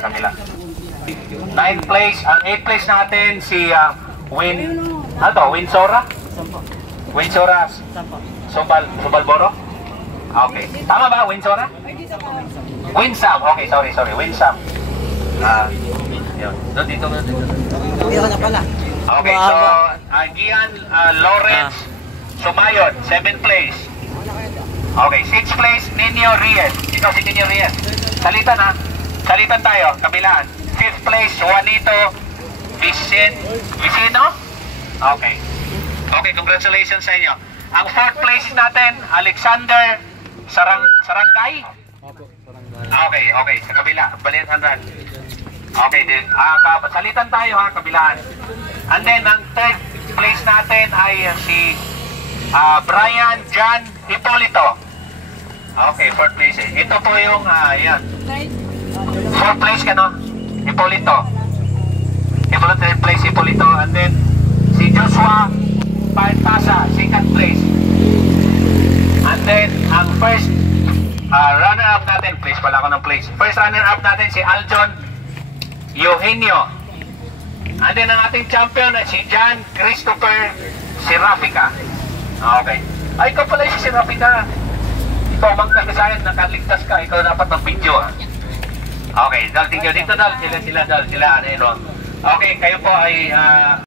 sa kabila. 9th place, ang 8th place natin si Winsora? Winsora Subalboro? Okay. Tama ba, Winsora? Winsam. Okay, sorry. Winsam. Yun. Dito. Okay, so Gian Lawrence Sumayon, 7th place. Okay, 6th place, Nino Reyes. Ikaw si Nino Reyes. Salitan tayo, kabilaan. 5th place, Juanito Vicino. Okay. Okay, congratulations sa inyo. Ang 4th place natin, Alexander Sarangay. Okay, sa kabila. Balian 100. Okay, salitan tayo ha, kabilaan. And then, ang 3rd place natin ay si Brian John Hipolito. Okay, 4th place. Ito po yung, yan. 4th place ka, no? Hipolito. 3rd place, Hipolito. And then, si Joshua Partasa, 2nd place. And then, ang first runner-up natin, place pala ako ng place. First runner-up natin, si Aljon Eugenio. And then, ang ating champion, si John Christopher Serafica. Okay. Ay, ikaw pala si Serafica. Ikaw magkakasayan, nakaligtas ka. Ikaw dapat ng video. Okay, dal, tingnan dito, dal. Sila. Okay, kayo po ay